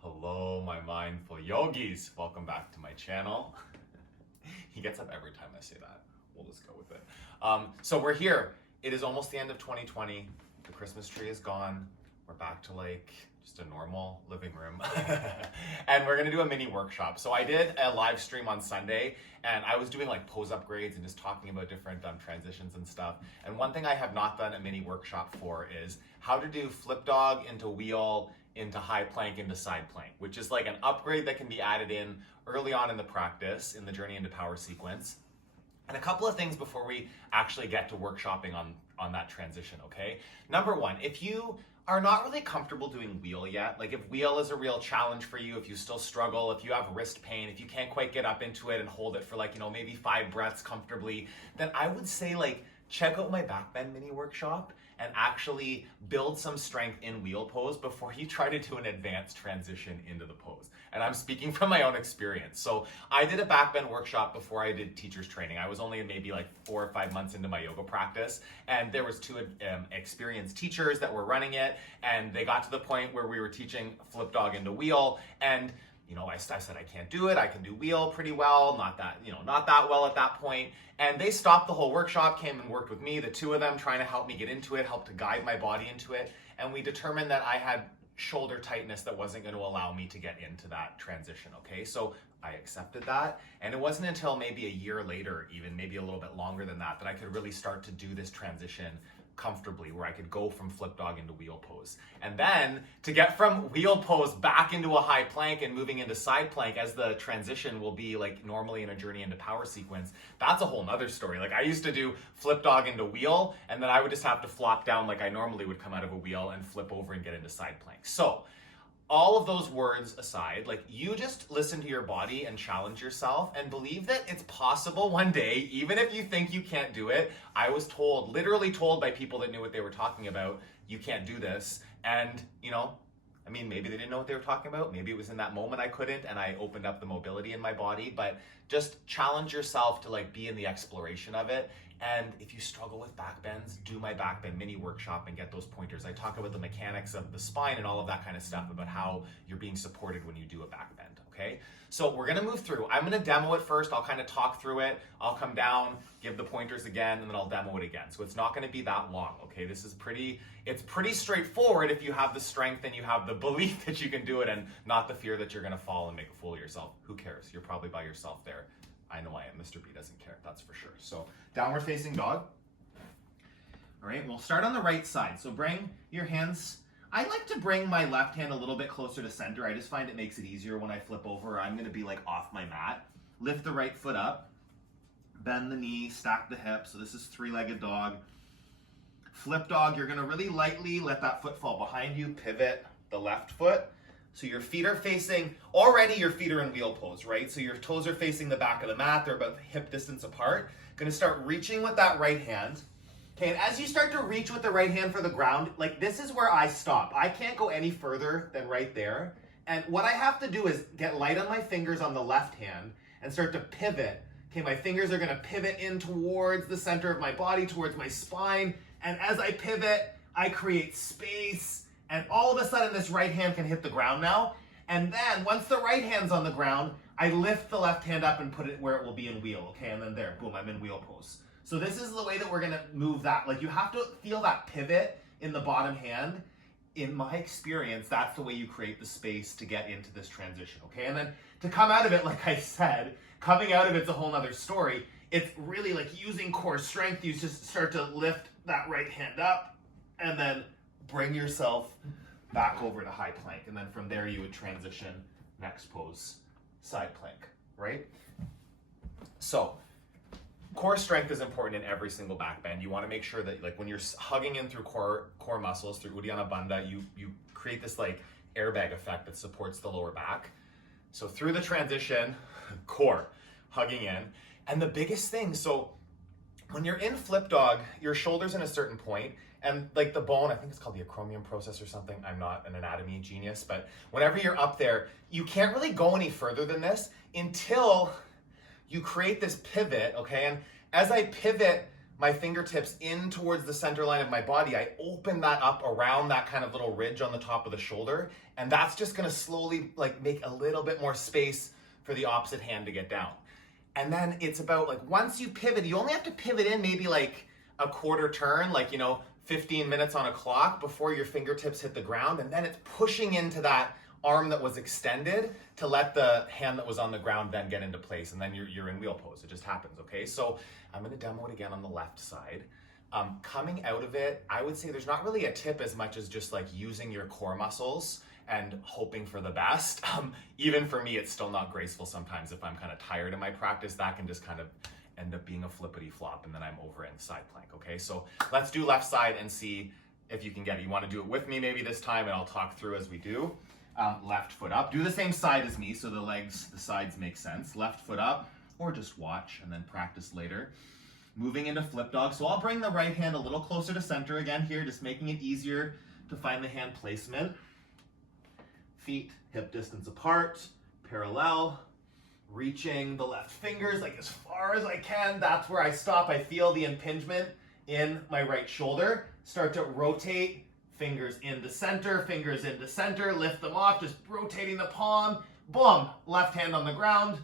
Hello, my mindful yogis. Welcome back to my channel. He gets up every time I say that. We'll just go with it. So we're here. It is almost the end of 2020. The Christmas tree is gone. We're back to like just a normal living room. And we're gonna do a mini workshop. So I did a live stream on Sunday and I was doing like pose upgrades and just talking about different transitions and stuff. And one thing I have not done a mini workshop for is how to do flip dog into wheel, into high plank, into side plank, which is like an upgrade that can be added in early on in the practice, in the journey into power sequence. And a couple of things before we actually get to workshopping on that transition, okay? Number one, if you are not really comfortable doing wheel yet, like if wheel is a real challenge for you, if you still struggle, if you have wrist pain, if you can't quite get up into it and hold it for like, maybe 5 breaths comfortably, then I would say like check out my back bend mini workshop and actually build some strength in wheel pose before you try to do an advanced transition into the pose. And I'm speaking from my own experience. So I did a back bend workshop before I did teacher's training. I was only maybe like 4 or 5 months into my yoga practice. And there was 2 experienced teachers that were running it. And they got to the point where we were teaching flip dog into wheel. And I said, I can't do it. I can do wheel pretty well, not that well at that point. And they stopped the whole workshop, came and worked with me, the 2 of them, trying to help me get into it, help to guide my body into it. And we determined that I had shoulder tightness that wasn't going to allow me to get into that transition, okay? So I accepted that. And it wasn't until maybe a year later, even maybe a little bit longer than that I could really start to do this transition comfortably, where I could go from flip dog into wheel pose. And then to get from wheel pose back into a high plank and moving into side plank, as the transition will be like normally in a journey into power sequence, that's a whole nother story. Like I used to do flip dog into wheel, and then I would just have to flop down like I normally would come out of a wheel and flip over and get into side plank. So all of those words aside, like you just listen to your body and challenge yourself and believe that it's possible one day, even if you think you can't do it. I was literally told by people that knew what they were talking about, you can't do this. And, maybe they didn't know what they were talking about. Maybe it was in that moment I couldn't and I opened up the mobility in my body, but just challenge yourself to like be in the exploration of it. And if you struggle with back bends, do my back bend mini workshop and get those pointers. I talk about the mechanics of the spine and all of that kind of stuff, about how you're being supported when you do a back bend, okay? So we're gonna move through. I'm gonna demo it first. I'll kind of talk through it. I'll come down, give the pointers again, and then I'll demo it again. So it's not gonna be that long, okay? It's pretty straightforward if you have the strength and you have the belief that you can do it and not the fear that you're gonna fall and make a fool of yourself. Who cares? You're probably by yourself there. I know I am. Mr. B doesn't care, that's for sure. So downward facing dog. All right, we'll start on the right side. So bring your hands. I like to bring my left hand a little bit closer to center. I just find it makes it easier when I flip over. I'm gonna be like off my mat. Lift the right foot up, bend the knee, stack the hip. So this is 3-legged dog. Flip dog, you're gonna really lightly let that foot fall behind you, pivot the left foot. So your feet are facing, already your feet are in wheel pose, right? So your toes are facing the back of the mat. They're about hip distance apart. Gonna start reaching with that right hand. Okay, and as you start to reach with the right hand for the ground, like this is where I stop. I can't go any further than right there. And what I have to do is get light on my fingers on the left hand and start to pivot. Okay, my fingers are gonna pivot in towards the center of my body, towards my spine. And as I pivot, I create space. And all of a sudden, this right hand can hit the ground now. And then, once the right hand's on the ground, I lift the left hand up and put it where it will be in wheel, okay? And then there, boom, I'm in wheel pose. So this is the way that we're gonna move that. Like, you have to feel that pivot in the bottom hand. In my experience, that's the way you create the space to get into this transition, okay? And then, to come out of it, like I said, coming out of it's a whole nother story. It's really like using core strength. You just start to lift that right hand up, and then bring yourself back over to high plank. And then from there you would transition next pose, side plank, right? So core strength is important in every single back bend. You want to make sure that like when you're hugging in through core muscles, through Uddiyana Bandha, you create this like airbag effect that supports the lower back. So through the transition, core, hugging in. And the biggest thing, so when you're in flip dog, your shoulder's in a certain point, and like the bone, I think it's called the acromion process or something. I'm not an anatomy genius, but whenever you're up there, you can't really go any further than this until you create this pivot, okay? And as I pivot my fingertips in towards the center line of my body, I open that up around that kind of little ridge on the top of the shoulder, and that's just gonna slowly like make a little bit more space for the opposite hand to get down. And then it's about like, once you pivot, you only have to pivot in maybe like a quarter turn, like, 15 minutes on a clock before your fingertips hit the ground. And then it's pushing into that arm that was extended to let the hand that was on the ground then get into place. And then you're in wheel pose. It just happens, okay? So I'm gonna demo it again on the left side. Coming out of it, I would say there's not really a tip as much as just like using your core muscles and hoping for the best. Even for me, it's still not graceful sometimes. If I'm kind of tired in my practice, that can just kind of end up being a flippity flop, and then I'm over in side plank, okay? So let's do left side and see if you can get it. You wanna do it with me maybe this time, and I'll talk through as we do. Left foot up, do the same side as me so the sides make sense. Left foot up, or just watch and then practice later. Moving into flip dog. So I'll bring the right hand a little closer to center again here, just making it easier to find the hand placement. Feet hip distance apart, parallel, reaching the left fingers like as far as I can. That's where I stop. I feel the impingement in my right shoulder. Start to rotate, fingers into center, lift them off, just rotating the palm. Boom, left hand on the ground.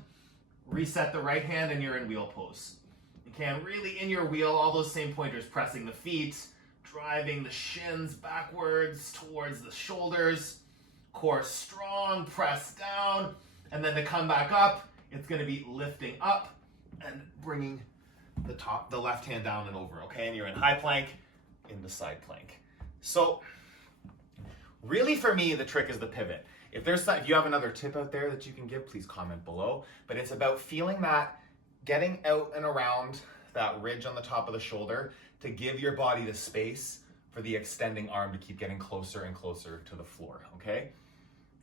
Reset the right hand and you're in wheel pose. You can really, in your wheel, all those same pointers, pressing the feet, driving the shins backwards towards the shoulders, core strong, press down, and then to come back up, it's gonna be lifting up and bringing the left hand down and over, okay? And you're in high plank, into side plank. So really for me, the trick is the pivot. If you have another tip out there that you can give, please comment below. But it's about feeling that, getting out and around that ridge on the top of the shoulder to give your body the space for the extending arm to keep getting closer and closer to the floor, okay?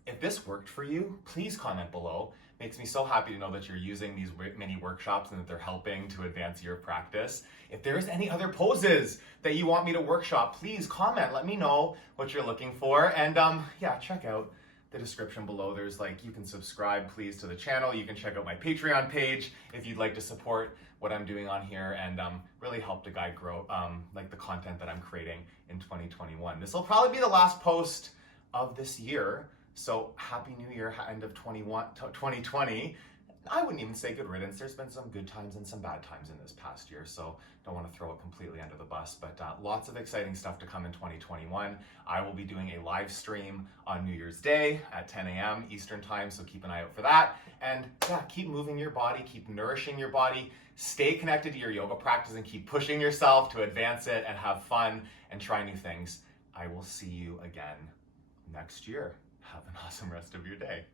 If this worked for you, please comment below. Makes me so happy to know that you're using these mini workshops and that they're helping to advance your practice. If there's any other poses that you want me to workshop, please comment. Let me know what you're looking for. And yeah, check out the description below. There's you can subscribe please to the channel. You can check out my Patreon page if you'd like to support what I'm doing on here and really help to guide grow the content that I'm creating in 2021. This will probably be the last post of this year. So happy new year, end of 2020. I wouldn't even say good riddance. There's been some good times and some bad times in this past year, so don't want to throw it completely under the bus, but lots of exciting stuff to come in 2021. I will be doing a live stream on New Year's Day at 10 a.m. Eastern time, so keep an eye out for that. And yeah, keep moving your body, keep nourishing your body, stay connected to your yoga practice and keep pushing yourself to advance it and have fun and try new things. I will see you again next year. Have an awesome rest of your day.